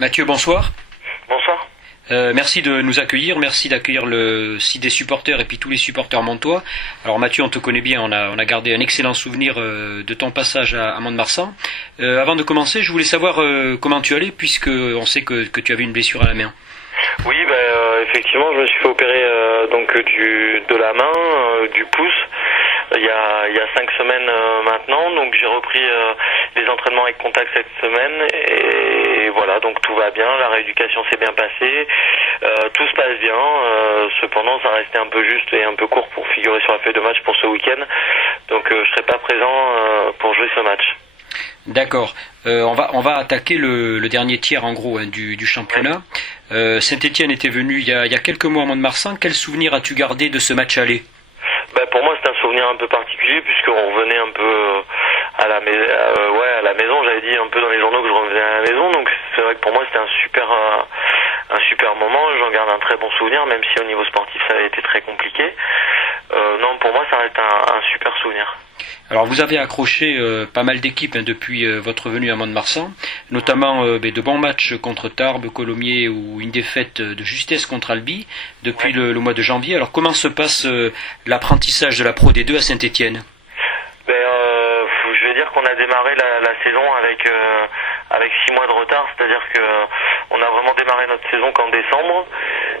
Mathieu, bonsoir. Bonsoir. Merci de nous accueillir, merci d'accueillir le site des supporters et puis tous les supporters montois. Alors Mathieu, on te connaît bien, on a gardé un excellent souvenir de ton passage à Mont-de-Marsan. Avant de commencer, je voulais savoir comment tu allais, puisque on sait que tu avais une blessure à la main. Oui, effectivement, je me suis fait opérer de la main, du pouce, il y a 5 semaines maintenant. Donc j'ai repris les entraînements avec contact cette semaine et voilà, donc tout va bien, la rééducation s'est bien passée, tout se passe bien. Cependant, ça restait un peu juste et un peu court pour figurer sur la feuille de match pour ce week-end. Donc je serai pas présent pour jouer ce match. D'accord. On va attaquer le dernier tiers en gros du championnat. Saint-Étienne était venu il y a quelques mois à Mont-de-Marsan. Quel souvenir as-tu gardé de ce match aller? Pour moi, c'est un souvenir un peu particulier puisqu'on revenait un peu à la maison. J'avais dit un peu dans les journaux que je revenais à la maison. Donc c'est vrai que pour moi, c'était un super moment. J'en garde un très bon souvenir, même si au niveau sportif, ça a été très compliqué. Non, pour moi, ça reste un super souvenir. Alors vous avez accroché pas mal d'équipes depuis votre venue à Mont-de-Marsan, notamment de bons matchs contre Tarbes, Colomiers ou une défaite de justesse contre Albi depuis le mois de janvier. Alors comment se passe l'apprentissage de la Pro D2 à Saint-Étienne? Je vais dire qu'on a démarré la saison avec 6 mois de retard, c'est-à-dire que on a vraiment démarré notre saison qu'en décembre.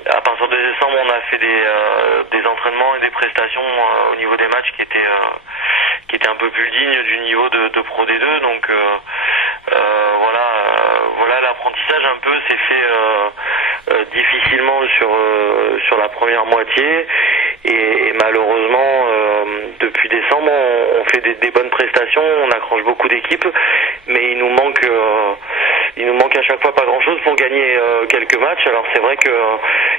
À partir de décembre, on a fait des entraînements et des prestations au niveau des matchs qui étaient un peu plus dignes du niveau de Pro D2. Donc voilà, l'apprentissage un peu s'est fait difficilement sur la première moitié et malheureusement depuis décembre on fait des bonnes prestations, on accroche beaucoup d'équipes, mais il nous manque à chaque fois pas grand chose pour gagner quelques matchs. Alors c'est vrai que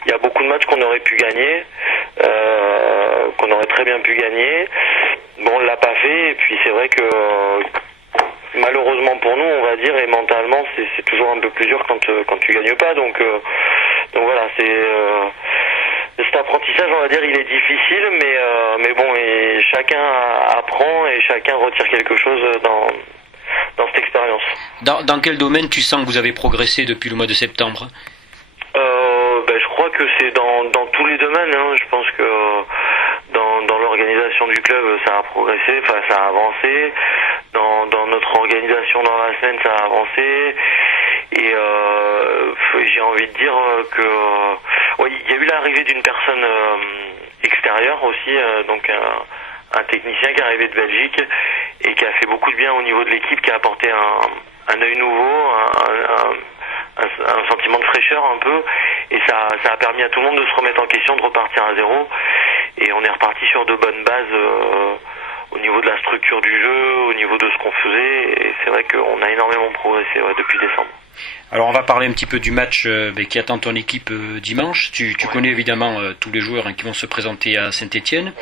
il y a beaucoup de matchs qu'on aurait pu gagner, qu'on aurait très bien pu gagner. Bon, on l'a pas fait et puis c'est vrai que malheureusement pour nous, on va dire, et mentalement c'est toujours un peu plus dur quand tu gagnes pas. Donc voilà, cet apprentissage, on va dire, il est difficile, mais bon, et chacun apprend et chacun retire quelque chose dans cette expérience. Dans quel domaine tu sens que vous avez progressé depuis le mois de septembre? Je crois que c'est dans tous les domaines. Je pense que dans l'organisation du club, ça a progressé, enfin ça a avancé. Dans notre organisation dans la semaine, ça a avancé. Et j'ai envie de dire que il y a eu l'arrivée d'une personne extérieure aussi, donc un technicien qui est arrivé de Belgique et qui a fait beaucoup de bien au niveau de l'équipe, qui a apporté un œil nouveau, un sentiment de fraîcheur un peu, et ça a permis à tout le monde de se remettre en question, de repartir à zéro, et on est reparti sur de bonnes bases au niveau de la structure du jeu, au niveau de ce qu'on faisait, et c'est vrai qu'on a énormément progressé depuis décembre. Alors on va parler un petit peu du match qui attend ton équipe dimanche. Tu connais évidemment tous les joueurs qui vont se présenter à Saint-Étienne.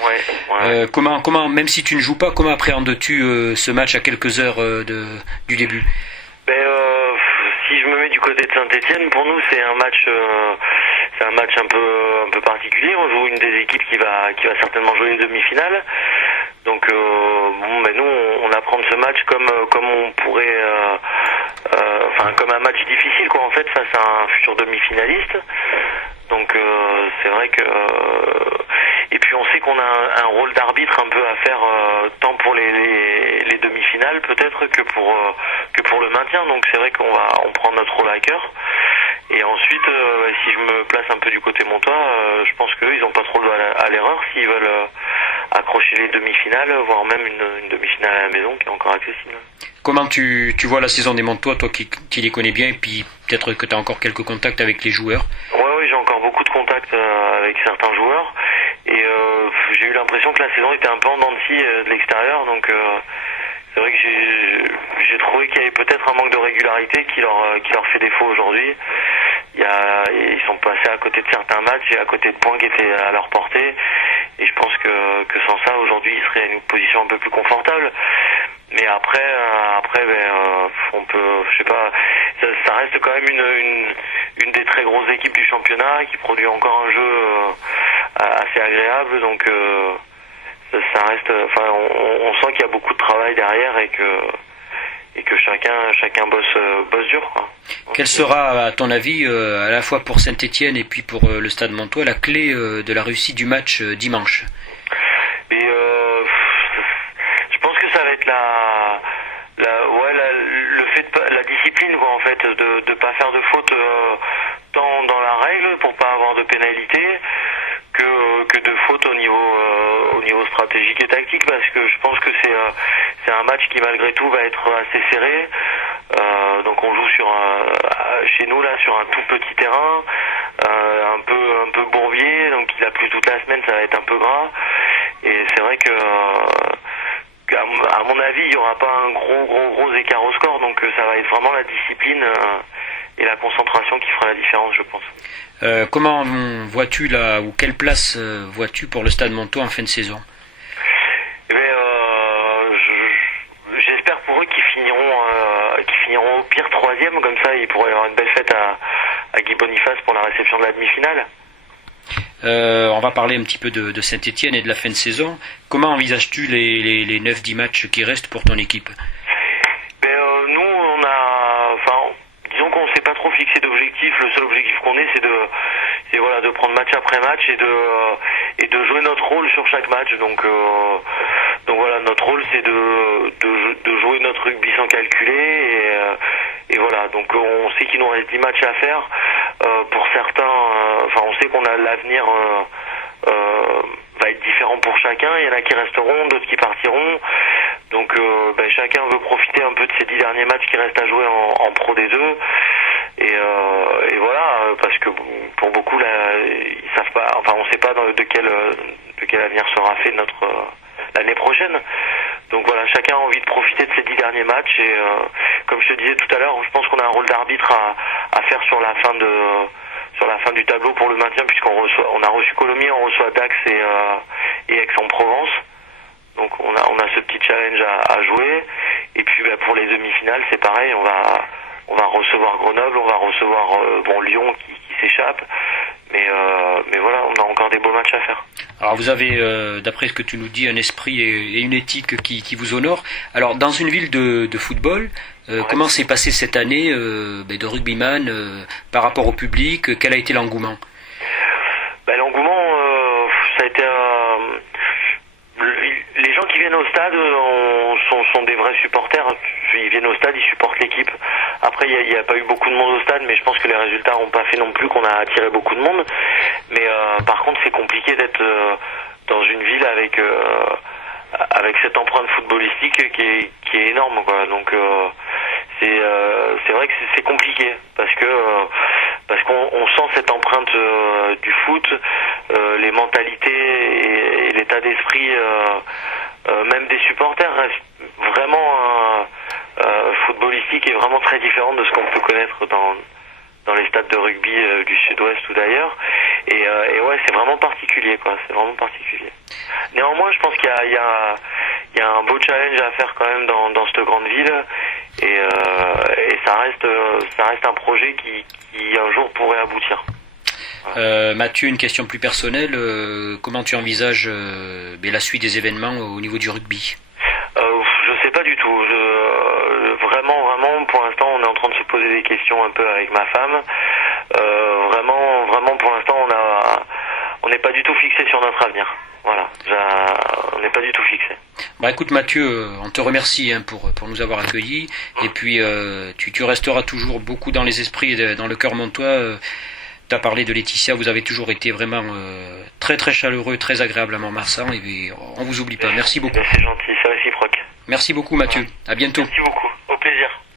Comment, même si tu ne joues pas, comment appréhendes-tu ce match à quelques heures du début? Si je me mets du côté de Saint-Étienne, pour nous c'est un match un peu particulier. On joue une des équipes qui va certainement jouer une demi-finale. Donc nous on apprend ce match comme on pourrait comme un match difficile quoi, en fait, face à un futur demi-finaliste. Donc c'est vrai que et puis on sait qu'on a un rôle d'arbitre un peu à faire tant pour les demi-finales peut-être que pour le maintien. Donc c'est vrai qu'on prend notre rôle à cœur. Et ensuite, si je me place un peu du côté montois, je pense qu'eux, ils n'ont pas trop le droit à l'erreur s'ils veulent accrocher les demi-finales, voire même une demi-finale à la maison qui est encore accessible. Comment tu vois la saison des Montois, toi qui les connais bien, et puis peut-être que tu as encore quelques contacts avec les joueurs? Oui, j'ai encore beaucoup de contacts avec certains joueurs, et j'ai eu l'impression que la saison était un peu en dents de scie de l'extérieur, donc c'est vrai que j'ai trouvé qu'il y avait peut-être un manque de régularité qui leur fait défaut aujourd'hui. Ils sont passés à côté de certains matchs et à côté de points qui étaient à leur portée, et je pense que sans ça, aujourd'hui, ils seraient à une position un peu plus confortable. Mais après, on peut, je sais pas, ça reste quand même une des très grosses équipes du championnat qui produit encore un jeu assez agréable. Donc ça reste, on sent qu'il y a beaucoup de travail derrière et que chacun bosse dur, quoi. Quelle sera, à ton avis, à la fois pour Saint-Étienne et puis pour le Stade Montois, la clé de la réussite du match dimanche? Et je pense que ça va être le fait la discipline, quoi, en fait, de pas faire de faute tant dans la règle pour pas avoir de pénalité que de faute au niveau stratégique et tactique, parce que je pense que c'est un match qui malgré tout va être assez serré. Donc on joue chez nous là sur un tout petit terrain, un peu bourbier, donc il a plu toute la semaine, ça va être un peu gras. Et c'est vrai que à mon avis il y aura pas un gros écart au score, donc ça va être vraiment la discipline et la concentration qui fera la différence, je pense. Comment vois-tu là, ou quelle place vois-tu pour le Stade Montois en fin de saison? J'espère pour eux qu'ils finiront au pire troisième, comme ça ils pourraient avoir une belle fête à Guy Boniface pour la réception de la demi-finale. On va parler un petit peu de Saint-Étienne et de la fin de saison. Comment envisages-tu les 9-10 matchs qui restent pour ton équipe? Nous, disons qu'on ne s'est pas trop fixé d'objectif. Le seul objectif qu'on ait, c'est de prendre match après match et de jouer notre rôle sur chaque match. Donc voilà, notre rôle, c'est de jouer notre rugby sans calculer et voilà. Donc on sait qu'il nous reste 10 matchs à faire. Pour certains, on sait qu'on a l'avenir va être différent pour chacun. Il y en a qui resteront, d'autres qui partiront. Donc chacun veut profiter un peu de ces 10 derniers matchs qui restent à jouer en Pro D2. Et voilà, parce que pour beaucoup là, ils savent pas, on sait pas de quel avenir sera fait l'année prochaine. Donc voilà, chacun a envie de profiter de ces 10 derniers matchs et comme je te disais tout à l'heure, je pense qu'on a un rôle d'arbitre à faire sur la fin du tableau pour le maintien, puisqu'on a reçu Colomiers, on reçoit Dax et Aix-en-Provence. Donc on a ce petit challenge à jouer. Et puis pour les demi-finales, c'est pareil, on va recevoir Grenoble, on va recevoir Lyon qui s'échappe. Mais voilà, on a encore des beaux matchs à faire. Alors vous avez, d'après ce que tu nous dis, un esprit et une éthique qui vous honorent. Alors dans une ville de football, comment s'est passée cette année de rugbyman par rapport au public? Quel a été l'engouement? L'engouement, ça a été... les gens qui viennent au stade sont des vrais supporters. Ils viennent au stade, ils supportent l'équipe. Après, il n'y a pas eu beaucoup de monde au stade, mais je pense que les résultats n'ont pas fait non plus qu'on a attiré beaucoup de monde. Mais par contre, c'est compliqué d'être dans une ville avec cette empreinte footballistique qui est énorme, quoi. Donc c'est vrai que c'est compliqué parce qu'on sent cette empreinte du foot, les mentalités et l'état d'esprit même des supporters reste vraiment footballistique et vraiment très différent de ce qu'on peut connaître dans les stades de rugby du sud-ouest ou d'ailleurs. Et ouais, c'est vraiment particulier, quoi. C'est vraiment particulier. Néanmoins, je pense qu'il y a un beau challenge à faire quand même dans cette grande ville. Et ça reste un projet qui un jour pourrait aboutir. Mathieu, une question plus personnelle. Comment tu envisages la suite des événements au niveau du rugby? Je sais pas du tout. Vraiment, pour l'instant, on est en train de se poser des questions un peu avec ma femme. Vraiment, pour l'instant, on n'est pas du tout fixé sur notre avenir. Voilà, on n'est pas du tout fixé. Écoute Mathieu, on te remercie pour nous avoir accueillis. Et puis tu resteras toujours beaucoup dans les esprits et dans le cœur montois. Tu as parlé de Laetitia, vous avez toujours été vraiment très très chaleureux, très agréable à Montmarsan et on vous oublie pas. Merci beaucoup. C'est gentil, c'est réciproque. Merci beaucoup Mathieu, à bientôt. Merci beaucoup.